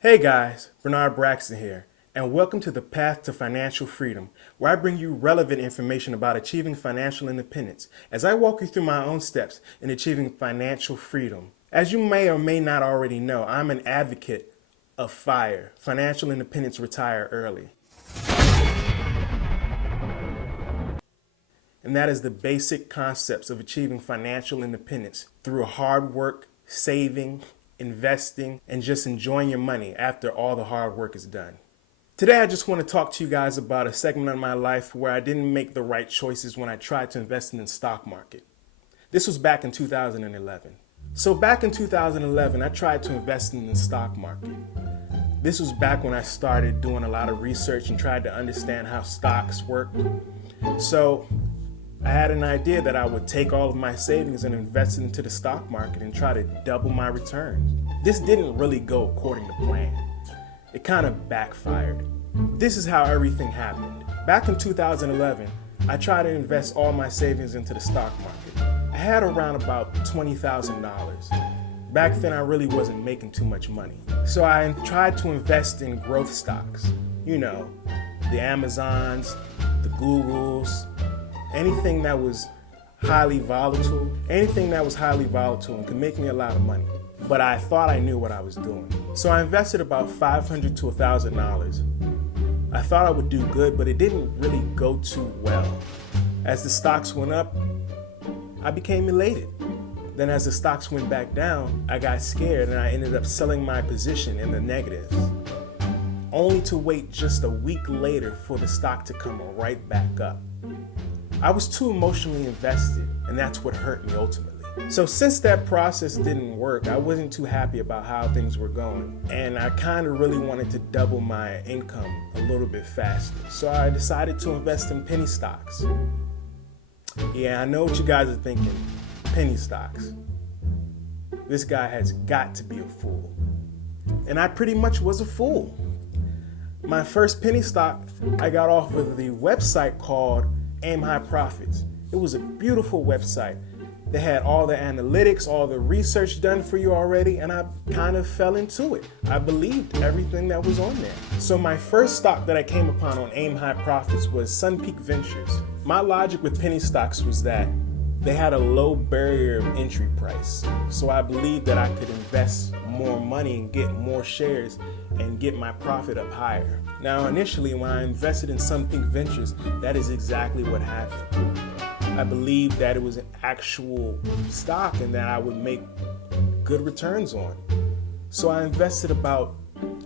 Hey guys, Bernard Braxton here, and welcome to the Path to Financial Freedom, where I bring you relevant information about achieving financial independence as I walk you through my own steps in achieving financial freedom. As you may or may not already know, I'm an advocate of FIRE, Financial Independence Retire Early. And that is the basic concepts of achieving financial independence through hard work, saving, investing, and just enjoying your money after all the hard work is done. Today I just want to talk to you guys about a segment of my life where I didn't make the right choices when I tried to invest in the stock market. This was back in 2011. So back in 2011, I tried to invest in the stock market. This was back when I started doing a lot of research and tried to understand how stocks work. So I had an idea that I would take all of my savings and invest it into the stock market and try to double my returns. This didn't really go according to plan. It kind of backfired. This is how everything happened. Back in 2011, I tried to invest all my savings into the stock market. I had around about $20,000. Back then, I really wasn't making too much money. So I tried to invest in growth stocks. You know, the Amazons, the Googles, anything that was highly volatile and could make me a lot of money. But I thought I knew what I was doing. So I invested about $500 to $1,000. I thought I would do good, but it didn't really go too well. As the stocks went up, I became elated. Then as the stocks went back down, I got scared and I ended up selling my position in the negatives, only to wait just a week later for the stock to come right back up. I was too emotionally invested, and that's what hurt me ultimately. So since that process didn't work, I wasn't too happy about how things were going, and I kind of really wanted to double my income a little bit faster. So I decided to invest in penny stocks. Yeah, I know what you guys are thinking. Penny stocks. This guy has got to be a fool. And I pretty much was a fool. My first penny stock I got off of the website called Aim High Profits. It was a beautiful website. They had all the analytics, all the research done for you already, and I kind of fell into it. I believed everything that was on there. So my first stock that I came upon on Aim High Profits was Sun Peak Ventures. My logic with penny stocks was that they had a low barrier of entry price. So I believed that I could invest more money and get more shares and get my profit up higher. Now, initially, when I invested in Sun Peak Ventures, that is exactly what happened. I believed that it was an actual stock and that I would make good returns on. So I invested about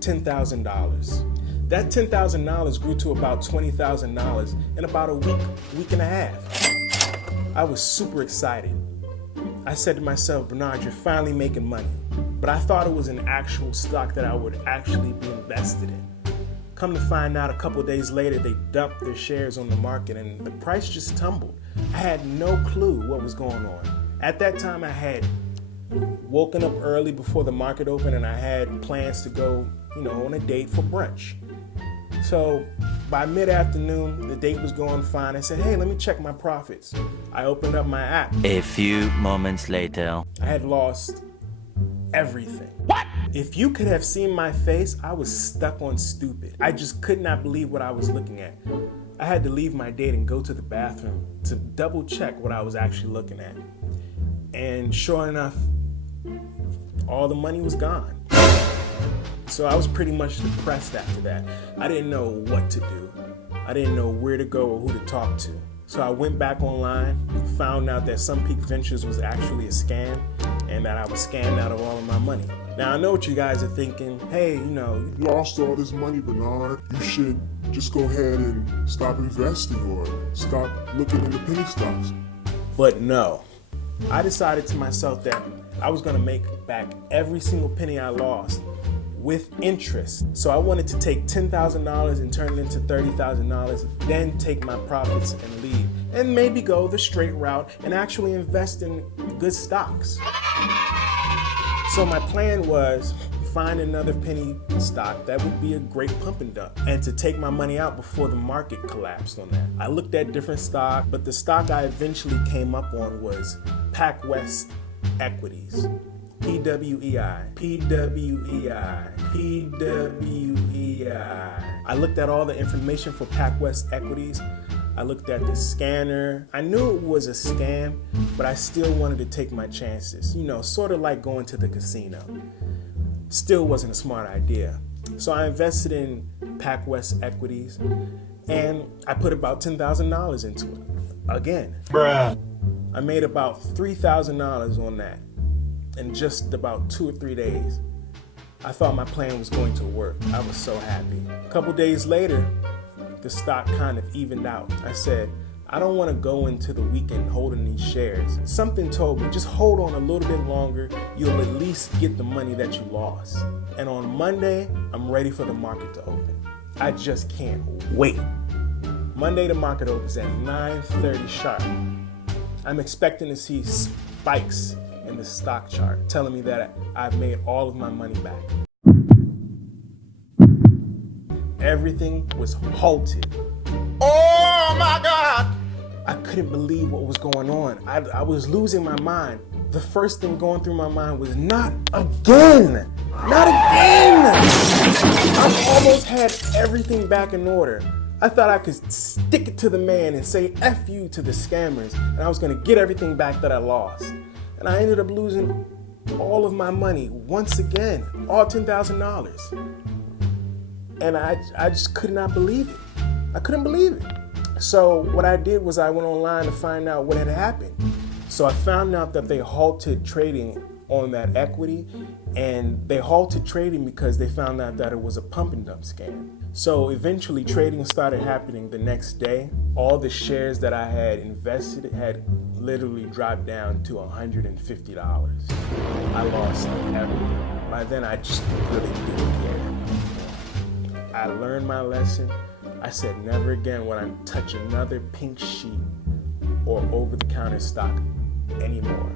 $10,000. That $10,000 grew to about $20,000 in about a week and a half. I was super excited. I said to myself, Bernard, you're finally making money. But I thought it was an actual stock that I would actually be invested in. Come to find out, a couple days later, they dumped their shares on the market and the price just tumbled. I had no clue what was going on. At that time, I had woken up early before the market opened and I had plans to go, on a date for brunch. So by mid-afternoon, the date was going fine. I said, hey, let me check my profits. I opened up my app. A few moments later. I had lost everything. What? If you could have seen my face, I was stuck on stupid. I just could not believe what I was looking at. I had to leave my date and go to the bathroom to double check what I was actually looking at. And sure enough, all the money was gone. So I was pretty much depressed after that. I didn't know what to do. I didn't know where to go or who to talk to. So I went back online, found out that Sun Peak Ventures was actually a scam and that I was scammed out of all of my money. Now I know what you guys are thinking. Hey, you lost all this money, Bernard. You should just go ahead and stop investing or stop looking into penny stocks. But no, I decided to myself that I was gonna make back every single penny I lost with interest. So I wanted to take $10,000 and turn it into $30,000, then take my profits and leave, and maybe go the straight route and actually invest in good stocks. So my plan was find another penny stock that would be a great pump and dump, and to take my money out before the market collapsed on that. I looked at different stocks, but the stock I eventually came up on was PacWest Equities. PWEI, PWEI, PWEI. I looked at all the information for PacWest Equities. I looked at the scanner. I knew it was a scam, but I still wanted to take my chances. You know, sort of like going to the casino. Still wasn't a smart idea. So I invested in PacWest Equities, and I put about $10,000 into it. Again, bruh. I made about $3,000 on that in just about 2 or 3 days. I thought my plan was going to work. I was so happy. A couple days later, the stock kind of evened out. I said, I don't want to go into the weekend holding these shares. Something told me, just hold on a little bit longer. You'll at least get the money that you lost. And on Monday, I'm ready for the market to open. I just can't wait. Monday, the market opens at 9:30 sharp. I'm expecting to see spikes in the stock chart, telling me that I've made all of my money back. Everything was halted. Oh my God! I couldn't believe what was going on. I was losing my mind. The first thing going through my mind was, not again! Not again! I almost had everything back in order. I thought I could stick it to the man and say F you to the scammers, and I was gonna get everything back that I lost. And I ended up losing all of my money once again, all $10,000. And I just could not believe it. I couldn't believe it. So what I did was I went online to find out what had happened. So I found out that they halted trading on that equity, and they halted trading because they found out that it was a pump and dump scam. So eventually trading started happening the next day. All the shares that I had invested had literally dropped down to $150. I lost everything. By then I just really didn't care. I learned my lesson. I said never again would I touch another pink sheet or over-the-counter stock anymore.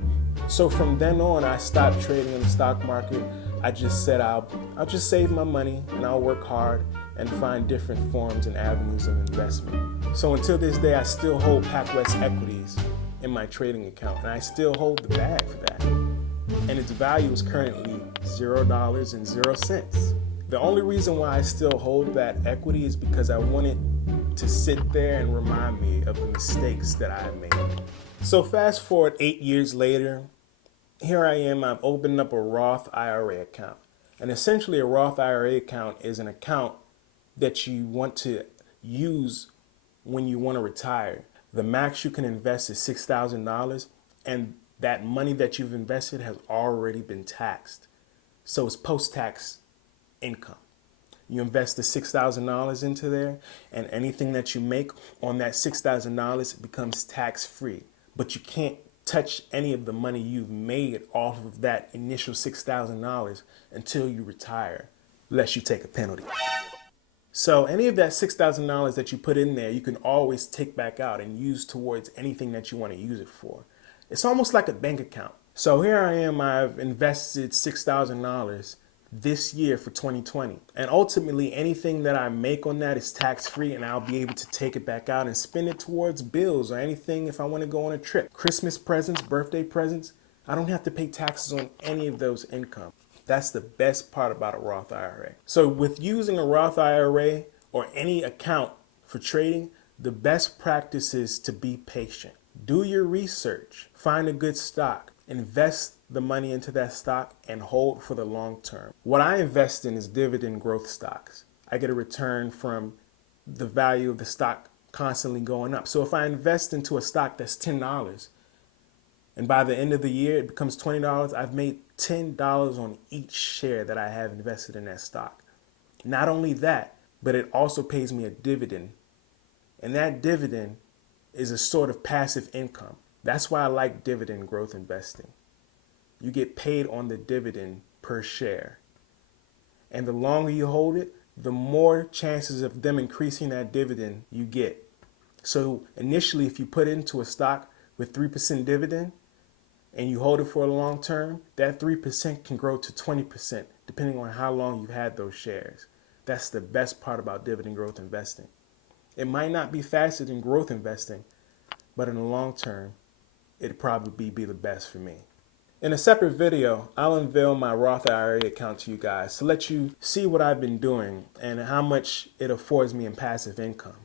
So from then on, I stopped trading in the stock market. I just said I'll just save my money and I'll work hard and find different forms and avenues of investment. So until this day, I still hold PacWest Equities in my trading account, and I still hold the bag for that. And its value is currently $0.00. The only reason why I still hold that equity is because I wanted to sit there and remind me of the mistakes that I made. So fast forward 8 years later, here I am, I've opened up a Roth IRA account. And essentially a Roth IRA account is an account that you want to use when you want to retire. The max you can invest is $6,000, and that money that you've invested has already been taxed. So it's post-tax income. You invest the $6,000 into there, and anything that you make on that $6,000 becomes tax-free. But you can't touch any of the money you've made off of that initial $6,000 until you retire, unless you take a penalty. So any of that $6,000 that you put in there, you can always take back out and use towards anything that you want to use it for. It's almost like a bank account. So here I am, I've invested $6,000 this year for 2020. And ultimately anything that I make on that is tax-free, and I'll be able to take it back out and spend it towards bills or anything if I want to go on a trip. Christmas presents, birthday presents, I don't have to pay taxes on any of those income. That's the best part about a Roth IRA. So with using a Roth IRA or any account for trading, the best practice is to be patient. Do your research, find a good stock, invest the money into that stock, and hold for the long term. What I invest in is dividend growth stocks. I get a return from the value of the stock constantly going up. So if I invest into a stock that's $10, and by the end of the year it becomes $20, I've made $10 on each share that I have invested in that stock. Not only that, but it also pays me a dividend. And that dividend is a sort of passive income. That's why I like dividend growth investing. You get paid on the dividend per share. And the longer you hold it, the more chances of them increasing that dividend you get. So initially, if you put into a stock with 3% dividend and you hold it for a long term, that 3% can grow to 20% depending on how long you've had those shares. That's the best part about dividend growth investing. It might not be faster than growth investing, but in the long term, it'd probably be the best for me. In a separate video, I'll unveil my Roth IRA account to you guys to let you see what I've been doing and how much it affords me in passive income.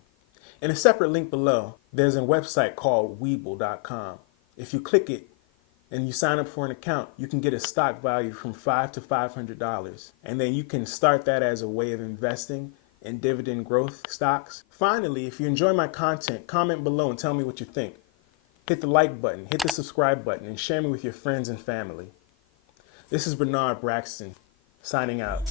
In a separate link below, there's a website called Webull.com. If you click it and you sign up for an account, you can get a stock value from $5 to $500. And then you can start that as a way of investing in dividend growth stocks. Finally, if you enjoy my content, comment below and tell me what you think. Hit the like button, hit the subscribe button, and share me with your friends and family. This is Bernard Braxton, signing out.